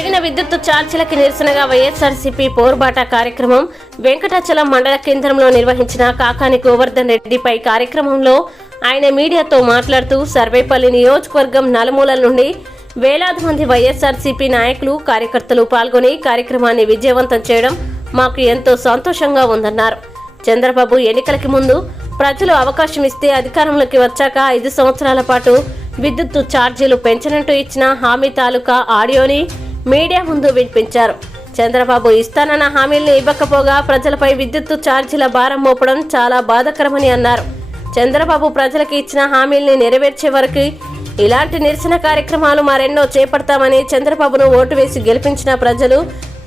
పెరిగిన విద్యుత్ ఛార్జీలకు నిరసనగా వైఎస్ఆర్సీపీ పోరుబాట కార్యక్రమం వెంకటాచలం మండల కేంద్రంలో నిర్వహించిన కాకాని గోవర్ధన్ రెడ్డిపై కార్యక్రమంలో ఆయన మీడియాతో మాట్లాడుతూ సర్వేపల్లి నియోజకవర్గం నలుమూలల నుండి వేలాది మంది వైఎస్ఆర్సీపీ నాయకులు కార్యకర్తలు పాల్గొని కార్యక్రమాన్ని విజయవంతం చేయడం మాకు ఎంతో సంతోషంగా ఉందన్నారు. చంద్రబాబు ఎన్నికలకి ముందు ప్రజలు అవకాశం ఇస్తే అధికారంలోకి వచ్చాక ఐదు సంవత్సరాల పాటు విద్యుత్ ఛార్జీలు పెంచనంటూ ఇచ్చిన హామీ తాలూకా ఆడియోని మీడియా ముందు వినిపించారు. చంద్రబాబు ఇస్తానన్న హామీల్ని ఇవ్వకపోగా ప్రజలపై విద్యుత్ ఛార్జీల భారం మోపడం చాలా బాధకరమని అన్నారు. చంద్రబాబు ప్రజలకు ఇచ్చిన హామీల్ని నెరవేర్చే వరకు ఇలాంటి నిరసన కార్యక్రమాలు మరెన్నో చేపడతామని చంద్రబాబును ఓటు వేసి గెలిపించిన ప్రజలు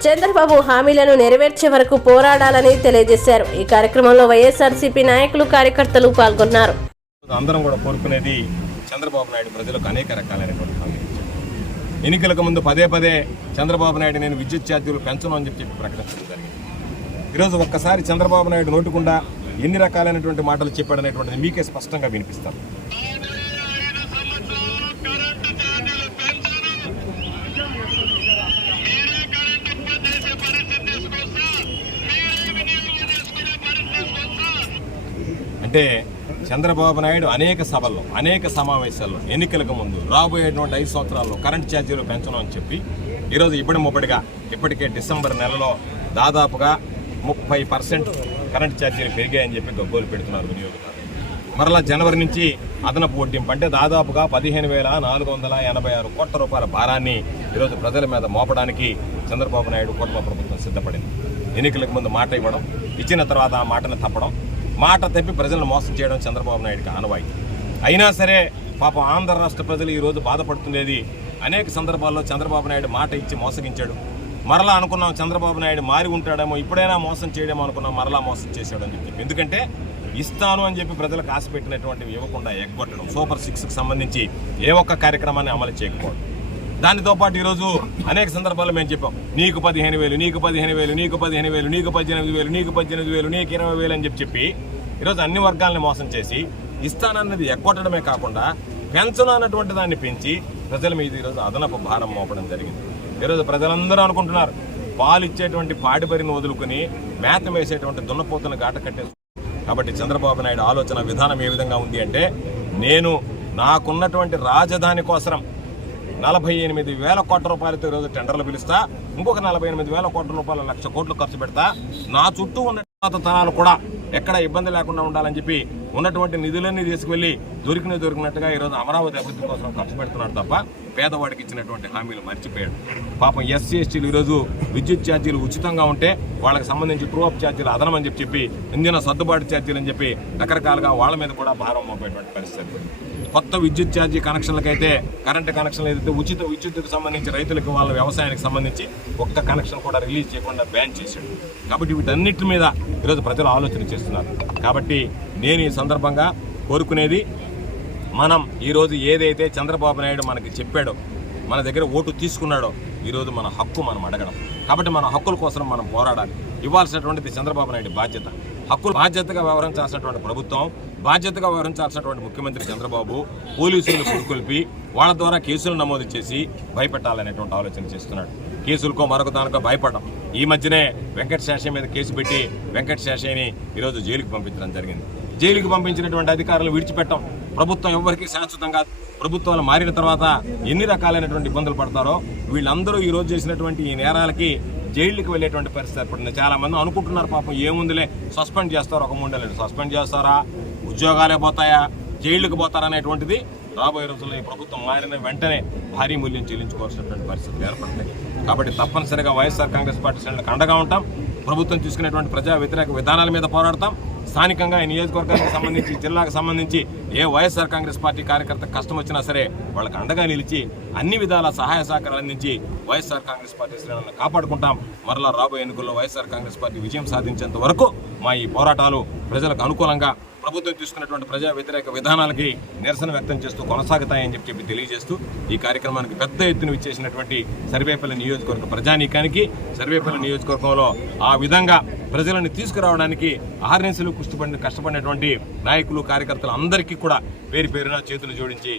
చంద్రబాబు హామీలను నెరవేర్చే వరకు పోరాడాలని తెలియజేశారు. ఈ కార్యక్రమంలో వైఎస్ఆర్సీపీ నాయకులు కార్యకర్తలు పాల్గొన్నారు. అందరం కూడా కోరుకునేది చంద్రబాబు నాయుడు ప్రజలకు అనేక రకాలైనటువంటి హామీలు. ఎన్నికలకు ముందు పదే పదే చంద్రబాబు నాయుడు నేను విద్యుత్ ఛార్జీలు పెంచను అని చెప్పి ప్రకటించడం జరిగింది. ఈరోజు ఒక్కసారి చంద్రబాబు నాయుడు నోటుకుండా ఎన్ని రకాలైనటువంటి మాటలు చెప్పాడనేటువంటిది మీకే స్పష్టంగా వినిపిస్తారు అంటే చంద్రబాబు నాయుడు అనేక సభల్లో అనేక సమావేశాల్లో ఎన్నికలకు ముందు రాబోయేటువంటి ఐదు సంవత్సరాల్లో కరెంట్ ఛార్జీలు పెంచడం అని చెప్పి ఈరోజు ఇప్పటి ముప్పటిగా ఇప్పటికే డిసెంబర్ నెలలో దాదాపుగా ముప్పై పర్సెంట్ కరెంట్ ఛార్జీలు పెరిగాయని చెప్పి గబ్బోలు పెడుతున్నారు వినియోగదారులు. మరలా జనవరి నుంచి అదనపు వడ్డింపు అంటే దాదాపుగా పదిహేను వేల నాలుగు వందల ఎనభై ఆరు కోట్ల రూపాయల భారాన్ని ఈరోజు ప్రజల మీద మోపడానికి చంద్రబాబు నాయుడు కుటుంబ ప్రభుత్వం సిద్ధపడింది. ఎన్నికలకు ముందు మాట ఇవ్వడం ఇచ్చిన తర్వాత ఆ మాటను తప్పడం మాట తప్పి ప్రజలను మోసం చేయడం చంద్రబాబు నాయుడుకి ఆనవాయితీ. అయినా సరే పాపం ఆంధ్ర రాష్ట్ర ప్రజలు ఈరోజు బాధపడుతుండేది అనేక సందర్భాల్లో చంద్రబాబు నాయుడు మాట ఇచ్చి మోసగించాడు. మరలా అనుకున్నాం చంద్రబాబు నాయుడు మారి ఉంటాడేమో ఇప్పుడైనా మోసం చేయడేమో అనుకున్నాం మరలా మోసం చేశాడు అని చెప్పి. ఎందుకంటే ఇస్తాను అని చెప్పి ప్రజలకు ఆశ పెట్టినటువంటివి ఇవ్వకుండా ఎగ్గొట్టడం సూపర్ సిక్స్కి సంబంధించి ఏ ఒక్క కార్యక్రమాన్ని అమలు చేయకపోవడం. దానితో పాటు ఈరోజు అనేక సందర్భాల్లో మేము చెప్పాం. నీకు పదిహేను వేలు నీకు పదిహేను వేలు నీకు పదిహేను వేలు నీకు పద్దెనిమిది వేలు నీకు పద్దెనిమిది వేలు నీకు ఇరవై వేలు అని చెప్పి చెప్పి ఈరోజు అన్ని వర్గాలని మోసం చేసి ఇస్తానన్నది ఎక్కొట్టడమే కాకుండా పెంచను అన్నటువంటి దాన్ని పెంచి ప్రజల మీద ఈరోజు అదనపు భారం మోపడం జరిగింది. ఈరోజు ప్రజలందరూ అనుకుంటున్నారు పాలు ఇచ్చేటువంటి పాడిపరిని వదులుకుని మేత వేసేటువంటి దున్నపోతున్న గాట కట్టే కాబట్టి చంద్రబాబు నాయుడు ఆలోచన విధానం ఏ విధంగా ఉంది అంటే నేను నాకున్నటువంటి రాజధాని కోసం నలభై ఎనిమిది వేల కోట్ల రూపాయలతో ఈరోజు టెండర్లు పిలుస్తా. ఇంకొక నలభై ఎనిమిది వేల కోట్ల రూపాయల లక్ష కోట్లు ఖర్చు పెడతా. నా చుట్టూ ఉన్న తనాలు కూడా ఎక్కడ ఇబ్బంది లేకుండా ఉండాలని చెప్పి ఉన్నటువంటి నిధులన్నీ తీసుకువెళ్ళి దొరికిన దొరికినట్టుగా ఈరోజు అమరావతి అభివృద్ధి కోసం ఖర్చు పెడుతున్నాడు తప్ప పేదవాడికి ఇచ్చినటువంటి హామీలు మర్చిపోయాడు. పాపం ఎస్సీ ఎస్టీలు ఈరోజు విద్యుత్ ఛార్జీలు ఉచితంగా ఉంటే వాళ్ళకి సంబంధించి ట్రూ అప్ ఛార్జీలు అదనమని చెప్పి చెప్పి ఇందిన సర్దుబాటు ఛార్జీలు అని చెప్పి రకరకాలుగా వాళ్ళ మీద కూడా భారం మోపేటువంటి పరిస్థితి. కొత్త విద్యుత్ ఛార్జీ కనెక్షన్లకైతే కరెంట్ కనెక్షన్లు ఏదైతే ఉచిత విద్యుత్కు సంబంధించి రైతులకు వాళ్ళ వ్యవసాయానికి సంబంధించి ఒక్క కనెక్షన్ కూడా రిలీజ్ చేయకుండా బ్యాన్ చేశాడు. కాబట్టి వీటన్నిటి మీద ఈరోజు ప్రజలు ఆలోచన చేస్తున్నారు. కాబట్టి నేను ఈ సందర్భంగా కోరుకునేది మనం ఈరోజు ఏదైతే చంద్రబాబు నాయుడు మనకి చెప్పాడో మన దగ్గర ఓటు తీసుకున్నాడో ఈరోజు మన హక్కు మనం అడగడం. కాబట్టి మన హక్కుల కోసం మనం పోరాడాలి. ఇవ్వాల్సినటువంటిది చంద్రబాబు నాయుడు బాధ్యత. హక్కులు బాధ్యతగా వ్యవహరించాల్సినటువంటి ప్రభుత్వం బాధ్యతగా వ్యవహరించాల్సినటువంటి ముఖ్యమంత్రి చంద్రబాబు పోలీసులను పురుకొల్పి వాళ్ళ ద్వారా కేసులు నమోదు చేసి భయపెట్టాలనేటువంటి ఆలోచన చేస్తున్నాడు. కేసులకో మరొక దానికో భయపడడం. ఈ మధ్యనే వెంకట శేషయ్య మీద కేసు పెట్టి వెంకట శేషయ్యని ఈరోజు జైలుకి పంపించడం జరిగింది. జైలుకి పంపించినటువంటి అధికారులు విడిచిపెట్టం ప్రభుత్వం ఎవరికి శాశ్వతంగా ప్రభుత్వాలు మారిన తర్వాత ఎన్ని రకాలైనటువంటి ఇబ్బందులు పడతారో వీళ్ళందరూ ఈరోజు చేసినటువంటి ఈ నేరాలకి జైలుకి వెళ్ళేటువంటి పరిస్థితి ఏర్పడింది. చాలామంది అనుకుంటున్నారు పాపం ఏముందిలే సస్పెండ్ చేస్తారు ఒక మూడేళ్ళు సస్పెండ్ చేస్తారా? ఉద్యోగాలే పోతాయా? జైళ్ళకు పోతారనేటువంటిది రాబోయే రోజుల్లో ఈ ప్రభుత్వం మారిన వెంటనే భారీ మూల్యం చెల్లించుకోవాల్సినటువంటి పరిస్థితులు ఏర్పడతాయి కాబట్టి తప్పనిసరిగా వైఎస్ఆర్ కాంగ్రెస్ పార్టీ శ్రేణులకు అండగా ఉంటాం. ప్రభుత్వం తీసుకునేటువంటి ప్రజా వ్యతిరేక విధానాల మీద పోరాడతాం. స్థానికంగా ఈ నియోజకవర్గానికి సంబంధించి జిల్లాకు సంబంధించి ఏ వైఎస్ఆర్ కాంగ్రెస్ పార్టీ కార్యకర్త కష్టం వచ్చినా సరే వాళ్ళకి అండగా నిలిచి అన్ని విధాల సహాయ సహకారాలు అందించి వైఎస్ఆర్ కాంగ్రెస్ పార్టీ శ్రేణులను కాపాడుకుంటాం. మరలా రాబోయే ఎన్నికల్లో వైఎస్ఆర్ కాంగ్రెస్ పార్టీ విజయం సాధించేంత వరకు మా ఈ పోరాటాలు ప్రజలకు అనుకూలంగా ప్రభుత్వం తీసుకున్నటువంటి ప్రజా వ్యతిరేక విధానాలకి నిరసన వ్యక్తం చేస్తూ కొనసాగుతాయని చెప్పి చెప్పి తెలియజేస్తూ ఈ కార్యక్రమానికి పెద్ద ఎత్తున ఇచ్చేసినటువంటి సర్వేపల్లి నియోజకవర్గ ప్రజానీకానికి సర్వేపల్లి నియోజకవర్గంలో ఆ విధంగా ప్రజలను తీసుకురావడానికి ఆర్ఎన్సీలు కష్టపడిన కష్టపడినటువంటి నాయకులు కార్యకర్తలు అందరికీ కూడా పేరు పేరున చేతులు జోడించి